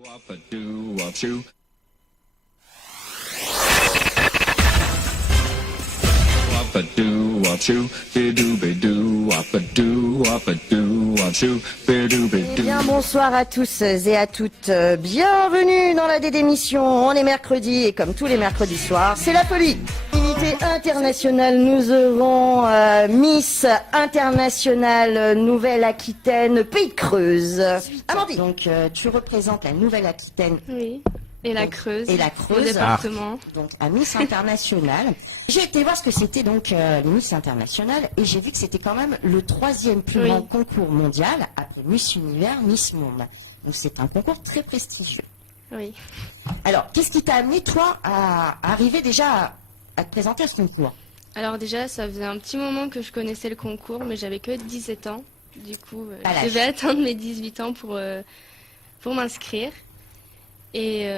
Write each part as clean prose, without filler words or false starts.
Eh bien, bonsoir à tous et à toutes. Bienvenue dans la démission. On est mercredi et comme tous les mercredis soirs, c'est la folie. Unité internationale, nous aurons Miss Internationale Nouvelle-Aquitaine, Pays de Creuse. Amandine, donc tu représentes la Nouvelle-Aquitaine. Oui. Et la Creuse. Et la Creuse. Au département. Donc à Miss Internationale. J'ai été voir ce que c'était donc les Miss Internationales et j'ai vu que c'était quand même le 3e plus grand concours mondial après Miss Univers, Miss Monde. Donc c'est un concours très prestigieux. Oui. Alors, qu'est-ce qui t'a amené toi à arriver déjà à te présenter à ce concours? Alors déjà, ça faisait un petit moment que je connaissais le concours, mais j'avais que 17 ans. Du coup, je devais atteindre mes 18 ans pour m'inscrire. Et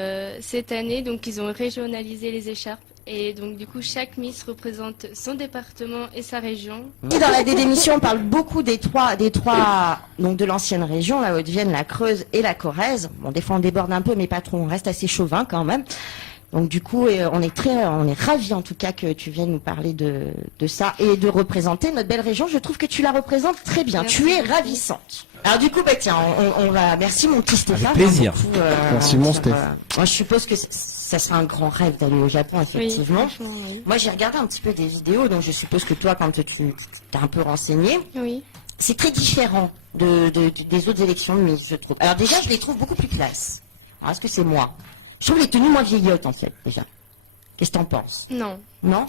cette année, donc, ils ont régionalisé les écharpes. Et donc, du coup, chaque Miss représente son département et sa région. Et dans la démission, on parle beaucoup des trois, donc de l'ancienne région, la Haute-Vienne, la Creuse et la Corrèze. Bon, des fois, on déborde un peu, mais pas trop, on reste assez chauvin quand même. Donc, du coup, on est ravis en tout cas que tu viennes nous parler de ça et de représenter notre belle région. Je trouve que tu la représentes très bien. Merci. Tu es ravissante. Alors du coup, bah tiens, on va. Merci mon petit Stéphane. Avec plaisir. Merci mon Stéphane. Moi, je suppose que ça sera un grand rêve d'aller au Japon, effectivement. Oui, franchement, oui. Moi, j'ai regardé un petit peu des vidéos, donc je suppose que toi, quand tu t'es un peu renseigné, Oui. c'est très différent des autres élections de Miss, je trouve. Alors déjà, je les trouve beaucoup plus classe. Alors, est-ce que c'est moi? Je trouve les tenues moins vieillottes, en fait, déjà. Qu'est-ce que t'en penses? Non. Non?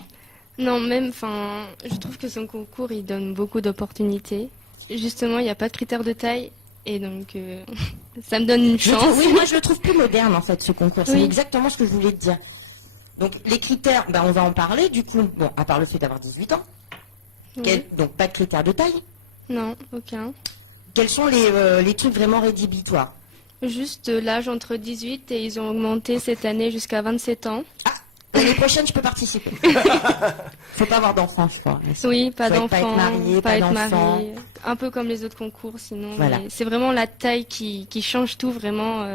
Non, même, enfin, je trouve que son concours, il donne beaucoup d'opportunités. Justement, il n'y a pas de critères de taille. Et donc, ça me donne une chance. Oui, moi, je le trouve plus moderne, en fait, ce concours. C'est Oui. exactement ce que je voulais te dire. Donc, les critères, ben, on va en parler, du coup. Bon, à part le fait d'avoir 18 ans. Oui. Donc, pas de critères de taille. Non, aucun. Quels sont les trucs vraiment rédhibitoires? Juste l'âge entre 18 et ils ont augmenté cette année jusqu'à 27 ans. L'année prochaine, je peux participer. Faut pas avoir d'enfants, je crois. Oui, pas Faut d'enfants, pas être marié, pas pas être d'enfants. marié. Un peu comme les autres concours, sinon. Voilà. Mais c'est vraiment la taille qui change tout, vraiment.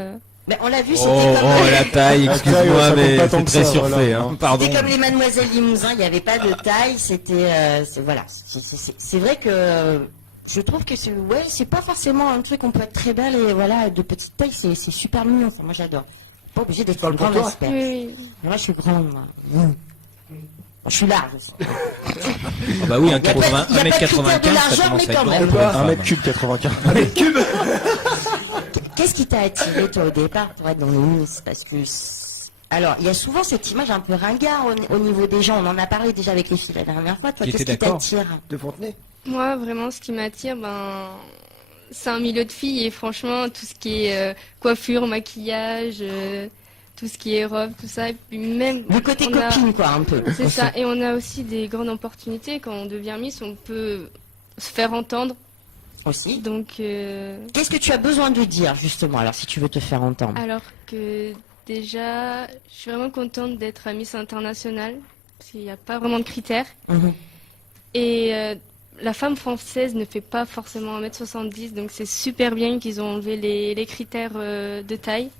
Mais on l'a vu, c'était Oh, comme... la taille, excuse-moi, ça compte mais pas tant c'est que très ça, surfait, voilà. hein. Pardon. C'était comme les Mademoiselles Limousin, il n'y avait pas de taille, c'était... voilà. C'est vrai que je trouve que c'est pas forcément un truc, on peut être très belle et voilà, de petite taille, c'est super mignon, ça, moi j'adore. Pas obligé d'être une grande aspect. Oui. Moi je suis grande, moi. Je suis large aussi. Ah bah oui, un Il y a pas de critère de 1m95, ça largeur, commence mais à quand être même. grand pour une 1 mètre femme. cube 95. Qu'est-ce qui t'a attiré, toi, au départ, pour être dans les Miss? Parce que... Alors, il y a souvent cette image un peu ringard au niveau des gens. On en a parlé déjà avec les filles la dernière fois. Toi, Qui qu'est-ce était qui d'accord. t'attire? De Fontenay. Moi, vraiment, ce qui m'attire, c'est un milieu de filles et franchement, tout ce qui est coiffure, maquillage, tout ce qui est robe, tout ça. Et puis même, Le côté on a- copine, quoi, un peu. C'est ça. Et on a aussi des grandes opportunités. Quand on devient Miss, on peut se faire entendre. Aussi. Donc, Qu'est-ce que tu as besoin de dire, justement, alors, si tu veux te faire entendre? alors que déjà, je suis vraiment contente d'être Miss Internationale, parce qu'il n'y a pas vraiment de critères. Mhm. Et la femme française ne fait pas forcément 1m70, donc c'est super bien qu'ils ont enlevé les critères de taille.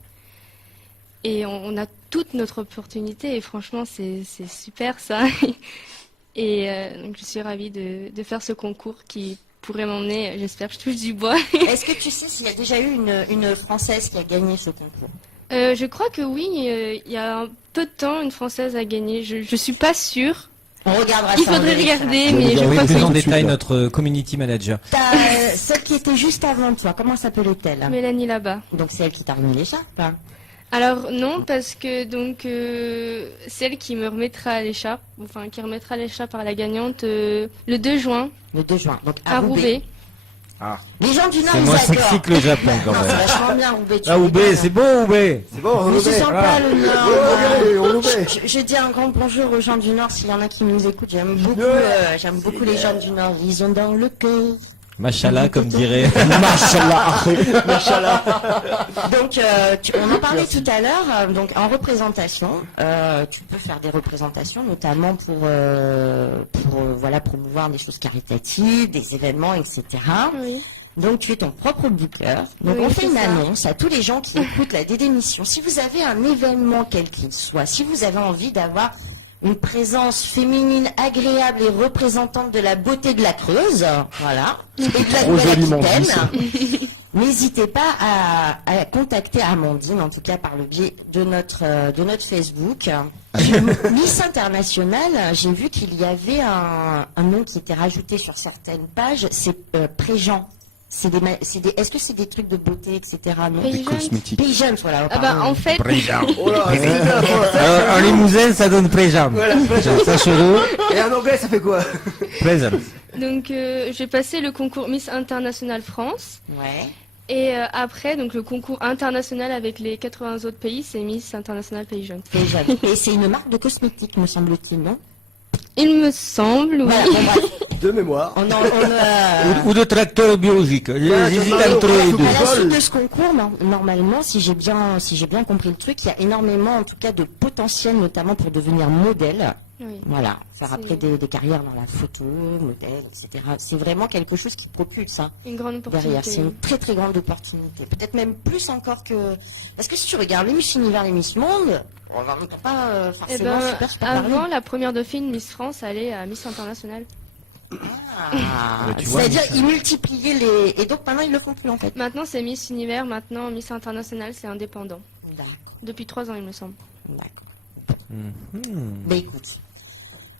Et on a toute notre opportunité, et franchement, c'est super ça. Et donc je suis ravie de faire ce concours qui pourrait m'emmener, j'espère que je touche du bois. Est-ce que tu sais s'il y a déjà eu une Française qui a gagné ce concours? Je crois que oui, il y a un peu de temps, une Française a gagné. Je suis pas sûre. On regardera Il ça. faudrait on vérifiera. regarder, Je vais mais je regarder crois Oui, que plus en tout de suite, détail là. notre community manager. T'as celle qui était juste avant toi, comment s'appelait-elle? Mélanie là-bas. Donc c'est elle qui t'a remis l'écharpe, hein? Alors non, parce que donc celle qui me remettra l'écharpe, enfin qui remettra l'écharpe à la gagnante le 2 juin Le 2 juin. Donc à Roubaix. Les gens du Nord, C'est ils moins adorent. sexy que le Japon, quand Non, c'est même. vachement bien, Roubaix. tu Ah, Roubaix, rigoles. c'est beau, Roubaix. C'est bon, on Mais c'est Roubaix. sympa le Nord. Ouais, on Roubaix. Je dis un grand bonjour aux gens du Nord, s'il y en a qui nous écoutent. J'aime beaucoup les gens du Nord. Ils ont dans le cœur. Machallah, comme dirait. Machallah. Donc, on en parlait tout à l'heure. Donc, en représentation, tu peux faire des représentations, notamment pour voilà promouvoir des choses caritatives, des événements, etc. Oui. Donc tu es ton propre booker. Donc Oui, on fait c'est une ça. annonce à tous les gens qui écoutent la démission. Si vous avez un événement quel qu'il soit, si vous avez envie d'avoir une présence féminine agréable et représentante de la beauté de la Creuse, voilà, et de la Trop joliment dit, Nouvelle-Aquitaine, n'hésitez pas à contacter Amandine, en tout cas par le biais de notre Facebook. Miss International, j'ai vu qu'il y avait un nom qui était rajouté sur certaines pages, c'est Préjean. Est-ce que c'est des trucs de beauté, etc. non Pays Des jeunes. cosmétiques. Pays jeunes, voilà. Ah bah en fait, Oh là, En limousin, ça donne présent. Ça cheveux, Et en anglais, ça fait quoi? présent. donc j'ai passé le concours Miss International France. Ouais. Et après, donc le concours international avec les 80 autres pays, c'est Miss International Pays Jeunes. Pays jeunes. Et c'est une marque de cosmétiques, me semble-t-il, non Il me semble, oui. Voilà, bon, bref. De mémoire. Ou de tracteur biologique. J'hésite entre les deux. À la suite de ce concours, normalement, si j'ai bien compris le truc, il y a énormément, en tout cas, de potentiel, notamment pour devenir modèle. Oui. Voilà, faire C'est- après des carrières dans la photo, modèle, etc. C'est vraiment quelque chose qui propulse hein, Une grande derrière. opportunité. C'est une très très grande opportunité. Peut-être même plus encore que... Parce que si tu regardes les Miss Univers, les Miss Monde, on va pas Eh forcément ben, super parler. avant, la première dauphine Miss France allait à Miss International. Ah, tu vois, c'est-à-dire, Michel. ils multipliaient les... Et donc maintenant, ils le font plus en fait. Maintenant, c'est Miss Univers. Maintenant, Miss International, c'est indépendant. D'accord, Depuis 3 ans, il me semble. d'accord. Mhm. Mais écoute,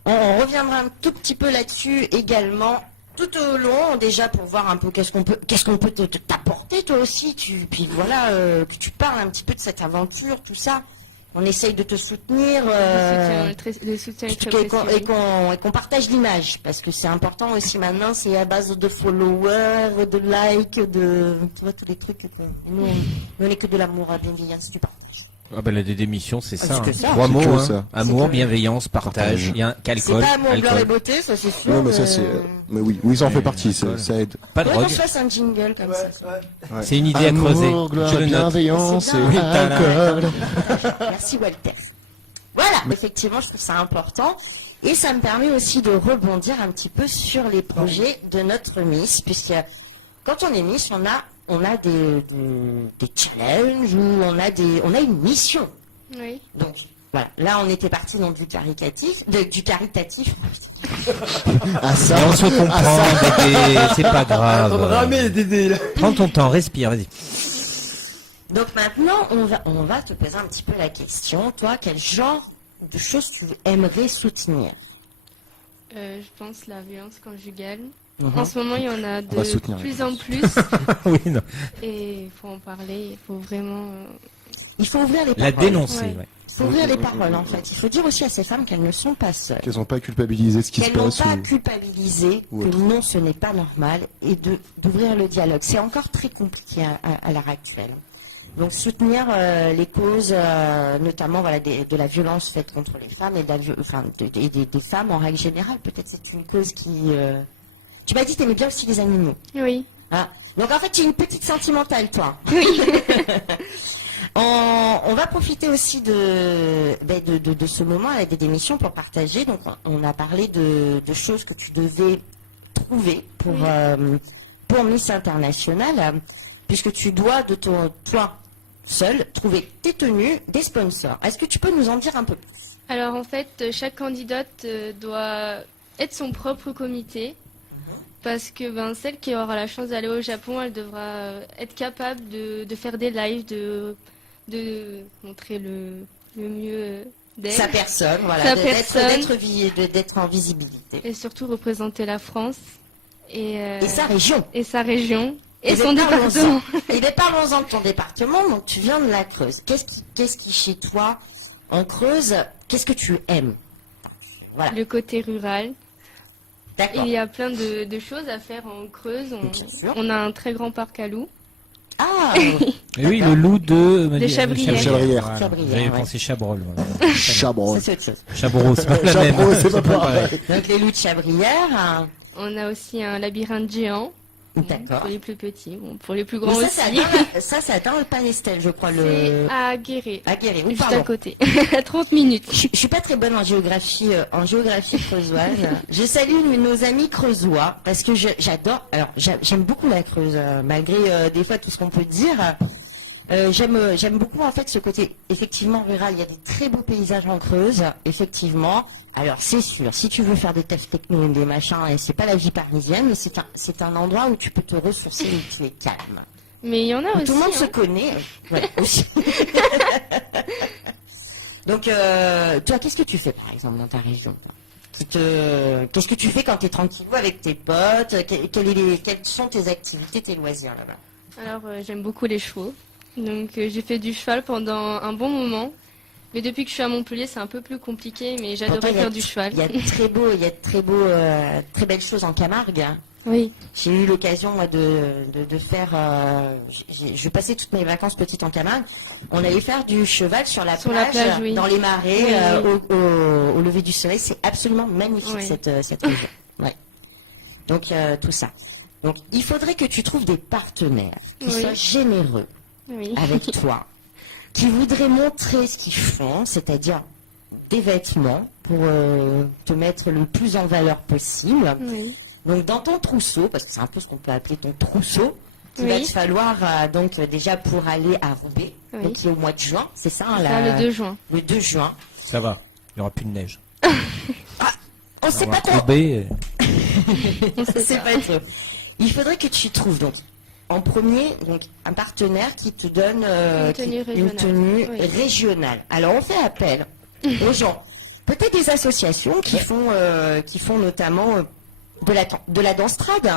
on reviendra un tout petit peu là-dessus également tout au long, déjà pour voir un peu qu'est-ce qu'on peut t'apporter toi aussi. Puis voilà, que tu parles un petit peu de cette aventure, tout ça. On essaye de te soutenir Le soutien est très précieux. et qu'on partage l'image parce que c'est important aussi maintenant. C'est à base de followers, de likes, tu vois tous les trucs. Nous, on n'est que de l'amour, à bienveillance, du partage. Ah ben la démission, c'est ça. c'est que hein. ça. Trois C'est mots. que hein. ça. Amour, C'est que- bienveillance, partage. Partage. Il y a C'est qu'alcool. pas amour, gloire et Alcool. beauté, ça c'est sûr. Non, mais ça c'est. Mais oui, oui, ça en fait partie, ça aide. Pas de Ouais, qu'on drogue. se fasse un jingle comme ça. Ouais. C'est une idée à creuser. Amour, gloire, Je le note. bienveillance C'est et bien. alcool. Merci Walter. Voilà, effectivement, je trouve ça important. Et ça me permet aussi de rebondir un petit peu sur les projets de notre Miss, puisque quand on est Miss, on a des challenges ou on a une mission. Oui. Donc voilà, là on était parti dans du caritatif, du caritatif. Ah ça. Mais on se comprend, Dédé, c'est pas grave. Ramer Dédé, là. Prends ton temps, respire, vas-y. Donc maintenant, on va te poser un petit peu la question. Toi, quel genre de choses tu aimerais soutenir? Je pense la violence conjugale. Mhm. En ce moment, il y en a On va de soutenir la plus en plus. Oui, non. Et il faut en parler. Il faut vraiment. Il faut ouvrir les La paroles. dénoncer, Ouais. ouais. Il faut ouvrir les paroles, en fait. Il faut dire aussi à ces femmes qu'elles ne sont pas seules. Qu'elles n'ont pas culpabilisé ce qui se Qu'elles n'ont passe. pas ou- culpabilisé, ou que autre. non, ce n'est pas normal, et d'ouvrir le dialogue. C'est encore très compliqué à l'heure actuelle. Donc soutenir les causes, notamment voilà, de la violence faite contre les femmes et des femmes en règle générale. Peut-être c'est une cause qui... Tu m'as dit que tu aimais bien aussi les animaux. Oui. Ah. Donc en fait, tu es une petite sentimentale, toi. On va profiter aussi de ce moment avec des démissions pour partager. Donc on a parlé de choses que tu devais trouver pour Miss International, puisque tu dois toi seul trouver tes tenues, des sponsors. Est-ce que tu peux nous en dire un peu plus? Alors en fait, chaque candidate doit être son propre comité. Parce que celle qui aura la chance d'aller au Japon, elle devra être capable de faire des lives, de montrer le mieux d'elle. Sa personne, voilà, Sa d'être en visibilité. Et surtout représenter la France. Et Et sa région. et sa région. Et Eh son bien, département. Et bien, parlons-en de ton département. Donc, tu viens de la Creuse. Qu'est-ce qui, chez toi, en Creuse, qu'est-ce que tu aimes? Voilà, Le côté rural. d'accord. Il y a plein de choses à faire en Creuse. Bien sûr. On a un très grand parc à loups. Ah, Et oui, le loup de... Chabrières. Chabrières. Voilà. Chabrières, J'avais ouais. pensé Chabrol. Voilà. Chabron. ça c'est autre chose. Chabreau, c'est pas la même. Chabreau, c'est pas pareil. Donc, les loups de Chabrières. On a aussi un labyrinthe géant. D'accord. Pour les plus petits, bon, pour les plus Mais grands ça, aussi. ça atteint le Palestel, je crois. C'est à Guéret, À Guéret, oui, juste pardon. à côté, à 30 minutes. Je suis pas très bonne en géographie creusoise. Je salue nos amis creusois parce que j'adore. Alors j'aime beaucoup la Creuse, malgré des fois tout ce qu'on peut dire. J'aime beaucoup en fait ce côté effectivement rural. Il y a des très beaux paysages en Creuse, effectivement. Alors c'est sûr, si tu veux faire des tests techno et des machins, et c'est pas la vie parisienne, mais c'est un endroit où tu peux te ressourcer, où tu es calme. Mais il y en a Où aussi. tout le monde se hein. connaît. Ouais, aussi. Donc, toi, qu'est-ce que tu fais, par exemple, dans ta région? Qu'est-ce que tu fais quand tu es tranquille avec tes potes? Quelles sont tes activités, tes loisirs là-bas? Alors, j'aime beaucoup les chevaux. Donc, j'ai fait du cheval pendant un bon moment. Mais depuis que je suis à Montpellier, c'est un peu plus compliqué, mais Pourtant, j'adorais faire du cheval. Il y a très belles choses en Camargue. Hein. Oui, J'ai eu l'occasion moi, de faire. Je passais toutes mes vacances petites en Camargue. On allait faire du cheval sur la plage, oui. dans les marais, Oui. au lever du soleil. C'est absolument magnifique Oui. cette région. Ouais. Donc tout ça. Donc il faudrait que tu trouves des partenaires qui Oui. soient généreux oui. avec toi, qui voudraient montrer ce qu'ils font, c'est-à-dire des vêtements pour te mettre le plus en valeur possible. Oui. Donc dans ton trousseau, parce que c'est un peu ce qu'on peut appeler ton trousseau, il Oui. va te falloir donc déjà pour aller à Roubaix, Oui. donc qui est au mois de juin, c'est ça, hein, Ça, le 2 juin. le 2 juin. Ça va, il n'y aura plus de neige. On sait On pas va trop. Roubaix, On sait pas trop. Il faudrait que tu trouves donc en premier donc un partenaire qui te donne Une tenue une régionale. tenue Oui. régionale. Alors on fait appel aux gens, peut-être des associations qui font notamment de la danse-trad.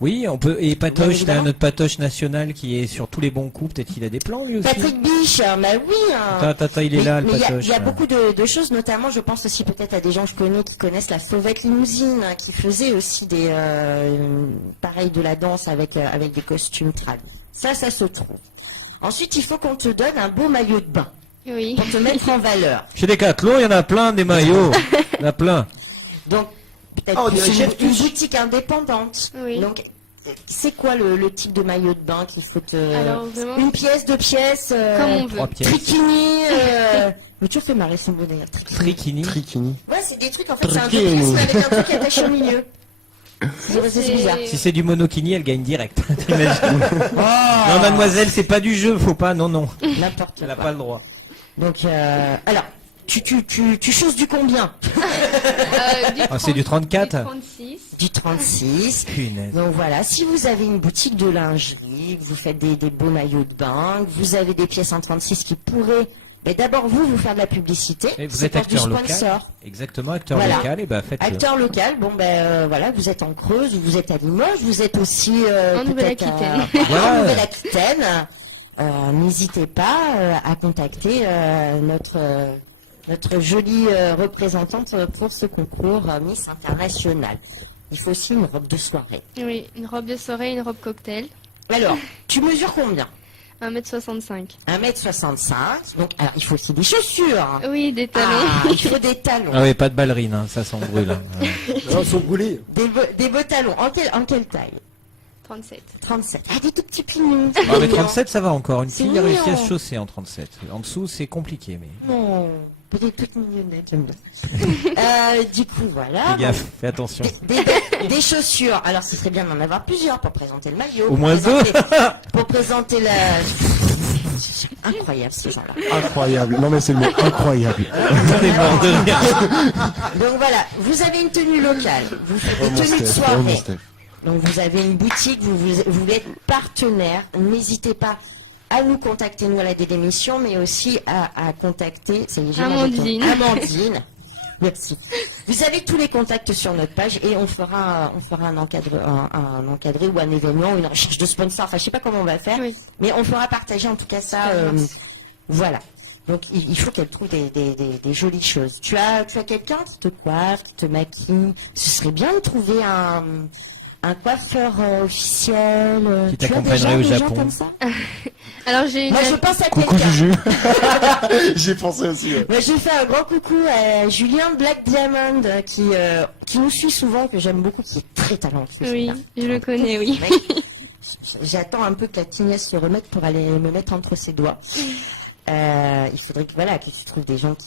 Oui, on peut. Et Bien Patoche, évidemment. t'as notre Patoche national qui est sur tous les bons coups. Peut-être qu'il a des plans lui aussi. Patrick Biche, bah oui. Hein. Tata, il est là, le Mais Patoche. il y a beaucoup de choses, notamment, je pense aussi peut-être à des gens que je connais qui connaissent la Sauvette Limousine, hein, qui faisait aussi des pareil de la danse avec des costumes trad. Ça se trouve. Ensuite, il faut qu'on te donne un beau maillot de bain Oui. pour te mettre en valeur. Chez Decathlon, il y en a plein des maillots. Il y en a plein. Donc, peut-être Ah, on dirait une Chef Tuche. boutique indépendante. Oui. Donc, c'est quoi le type de maillot de bain qu'il faut te... Alors, vraiment, Une pièce, deux pièces, comme on veut. 3 pièces. triquini, mais tu fais marrer son beau d'ailleurs. Trikini. Trikini. Ouais, c'est des trucs, en fait, c'est un deux Triquini. pièces mais avec un truc attaché au milieu. C'est bizarre. Si c'est du monokini, elle gagne direct. T'imagines Non, mademoiselle, c'est pas du jeu, faut pas. Non, non. N'importe Elle a quoi. pas le droit. Donc, alors, tu choses du combien? Ah, c'est du 34? Du 36. Du 36. Punaise. Donc voilà, si vous avez une boutique de lingerie, que vous faites des beaux maillots de bain, que vous avez des pièces en 36 qui pourraient, mais d'abord vous faire de la publicité, Et vous c'est êtes pour du acteur local. sponsor. Exactement, acteur Voilà. local. Et bah, faites-le. Acteur local, bon ben voilà, vous êtes en Creuse, vous êtes à Limoges, vous êtes aussi En peut-être Nouvelle-Aquitaine. Voilà. en Nouvelle-Aquitaine. N'hésitez pas à contacter notre jolie représentante pour ce concours Miss International. Il faut aussi une robe de soirée. Oui, une robe de soirée, une robe cocktail. Alors, tu mesures combien? 1m65. 1m65. Donc, alors, il faut aussi des chaussures. Oui, des talons. Ah, il faut des talons. Ah oui, pas de ballerine, hein, ça s'embrûle. Hein. Ouais. Ils sont brûlés. Des beaux talons. En quelle taille? 37. 37. Ah, des tout petits pignons. Ah, mais 37, ça va encore. Une C'est fille a réussi à mignon. se chausser en 37. En dessous, c'est compliqué, mais. Non, peut-être toute mignonnette, j'aime bien. Du coup, voilà. Fais gaffe, fais attention. Des chaussures. Alors, ce serait bien d'en avoir plusieurs pour présenter le maillot. Au pour moins deux. Pour présenter la... C'est incroyable, ces gens-là. Incroyable. Non, mais c'est le mot incroyable. On est mort de rire. Donc voilà, vous avez une tenue locale, vous faites Oh, des mon tenues de Steph, oh, mon soirée. Steph. Donc vous avez une boutique, vous voulez être partenaire. N'hésitez pas à nous contacter, nous à la démission, mais aussi à contacter Amandine. Amandine. Merci. Vous avez tous les contacts sur notre page et on fera un encadré ou un événement, une recherche de sponsor. Enfin, je sais pas comment on va faire, Oui. mais on fera partager en tout cas ça. Voilà. Donc il faut qu'elle trouve des jolies choses. Tu as quelqu'un qui te coiffe, qui te maquille. Ce serait bien de trouver un coiffeur officiel. Qui tu as t'accompagnerait au des gens Japon. comme ça? Alors j'ai une Moi, je pense à Coucou quelqu'un. Juju. J'ai pensé aussi. Ouais. Moi, je fais un grand coucou à Julien Black Diamond qui nous suit souvent, que j'aime beaucoup, qui est très talentueux. Oui, je le connais, oui. Mec, j'attends un peu que la tignasse se remette pour aller me mettre entre ses doigts. Il faudrait que tu trouves des gens qui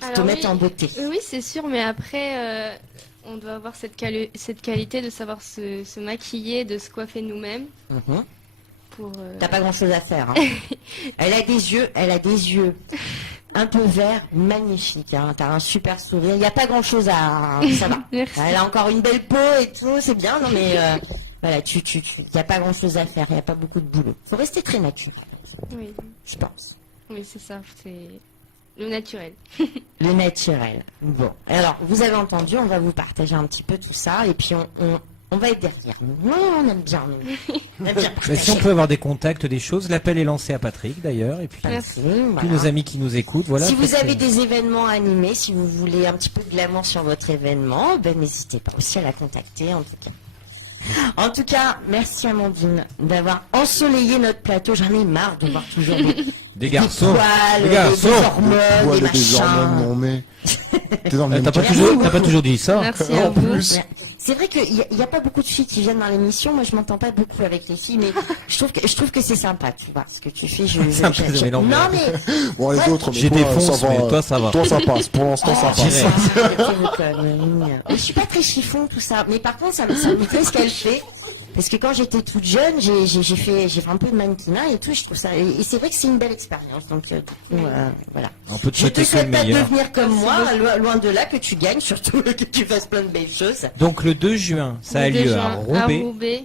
te Alors, mettent oui. en beauté. Oui, c'est sûr, mais après, on doit avoir cette qualité de savoir se maquiller, de se coiffer nous-mêmes. Mhm. Pour, T'as pas grand chose à faire. Hein. Elle a des yeux un peu verts, magnifiques. Hein. T'as un super sourire. Il n'y a pas grand chose à. Ça va. Merci. Elle a encore une belle peau et tout, c'est bien. Non mais voilà, il n'y a pas grand chose à faire. Il n'y a pas beaucoup de boulot. Faut rester très naturel, Oui, je pense. oui c'est ça, c'est le naturel. Le naturel. Bon. Alors, vous avez entendu, on va vous partager un petit peu tout ça et puis on va être derrière nous. Non, on aime bien nous. On aime bien Mais partager. si on peut avoir des contacts, des choses, l'appel est lancé à Patrick d'ailleurs, et puis Merci. Voilà. tous nos amis qui nous écoutent, voilà. Si vous faites- avez des événements animés, si vous voulez un petit peu de glamour sur votre événement, ben n'hésitez pas aussi à la contacter en tout cas. En tout cas, merci Amandine d'avoir ensoleillé notre plateau. J'en ai marre de voir toujours Des garçons, poils, des garçons. des hormones, Voilà des des hormones, machins. non mais. T'es dans le même T'as pas cas. toujours dit ça. Merci à En vous. plus. C'est vrai qu'il n'y a pas beaucoup de filles qui viennent dans l'émission. Moi, je m'entends pas beaucoup avec les filles, mais je trouve que c'est sympa, tu vois, ce que tu fais. Ça me fait j'aime. mélanger. Non, mais Bon, les Ouais. autres, mais J'ai toi, des fonces, ça va. mais toi ça va. Toi, ça passe. Pour l'instant, ça Oh, passe. Direct. Mais je suis pas très chiffon, tout ça. Mais par contre, ça me plaît ce qu'elle fait. Parce que quand j'étais toute jeune, j'ai fait un peu de mannequinat et tout. Je trouve ça. Et c'est vrai que c'est une belle expérience. Donc, voilà. On peut te Je te souhaiter que le souhaite pas de meilleur. devenir comme moi, loin de là, que tu gagnes, surtout que tu fasses plein de belles choses. Donc le 2 juin, ça a Le 2 lieu juin, à Roubaix. Roubaix.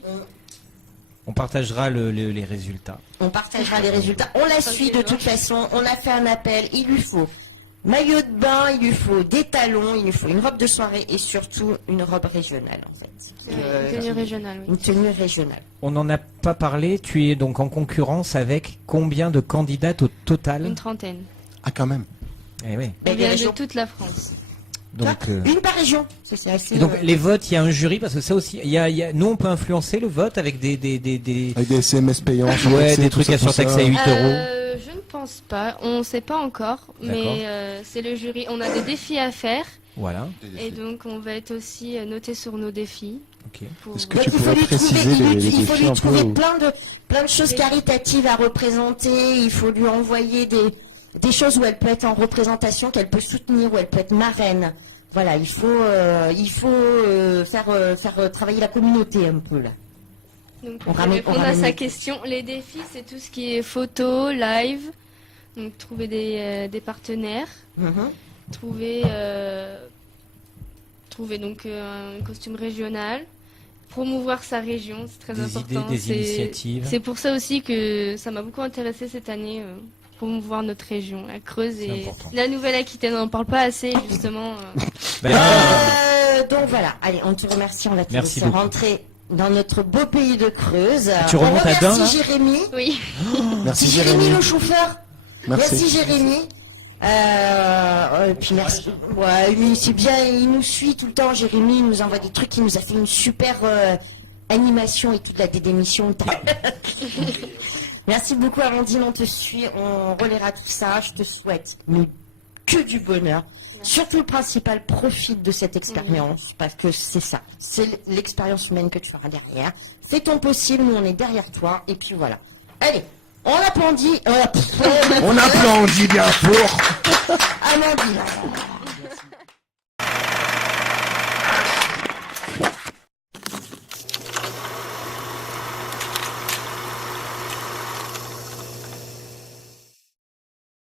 On partagera les résultats. On partagera les résultats. On la suit de toute façon. On a fait un appel. Il lui faut maillot de bain, il lui faut des talons, il lui faut une robe de soirée et surtout une robe régionale en fait. Une tenue régionale, oui. Une tenue régionale. On n'en a pas parlé, tu es donc en concurrence avec combien de candidates au total? Une trentaine. Ah, quand même. Eh oui. Ben, On les vient régions. de toute la France. Donc, Une par région. C'est assez. et donc les votes, il y a un jury parce que ça aussi, nous on peut influencer le vote avec des Avec des SMS payants. ouais, surtaxés, des tout trucs ça, à tout ça. surtaxer à 8 euros. Je ne pense pas. On ne sait pas encore. Mais c'est le jury. On a des défis à faire. Voilà. Et donc, on va être aussi noté sur nos défis. Ok. Pour- Est-ce que Donc, tu il faut pourrais lui préciser trouver, les il faut défis lui un peu trouver ou- plein de choses caritatives à représenter. Il faut lui envoyer des choses où elle peut être en représentation, qu'elle peut soutenir, où elle peut être marraine. Voilà, il faut faire travailler la communauté un peu là. Donc, On pour ramène- répondre on à ramène sa les- question, les défis, c'est tout ce qui est photo, live. Donc, trouver des partenaires. Mhm. Trouver donc un costume régional. Promouvoir sa région, c'est très Des important. idées, des C'est- initiatives. C'est pour ça aussi que ça m'a beaucoup intéressé cette année. Promouvoir notre région, la Creuse C'est et important. la Nouvelle-Aquitaine. On n'en parle pas assez, justement. Ben, Donc voilà, allez, on te remercie, on va te Merci laisser beaucoup. rentrer dans notre beau pays de Creuse. tu On remontes à Dain, remercie là Jérémy. Oui. Merci C'est Jérémy Jérémy. le chauffeur. Merci Merci. Jérémy. Et puis merci. Ouais, lui, c'est bien, il nous suit tout le temps. Jérémy il nous envoie des trucs, il nous a fait une super animation et toute la démission. Merci beaucoup Amandine, on te suit, on relaiera tout ça. Je te souhaite mais que du bonheur. Surtout le principal, profite de cette expérience parce que c'est ça, c'est l'expérience humaine que tu feras derrière. Fais ton possible, nous on est derrière toi et puis voilà. Allez, on applaudit. On applaudit bien fort. Amandine.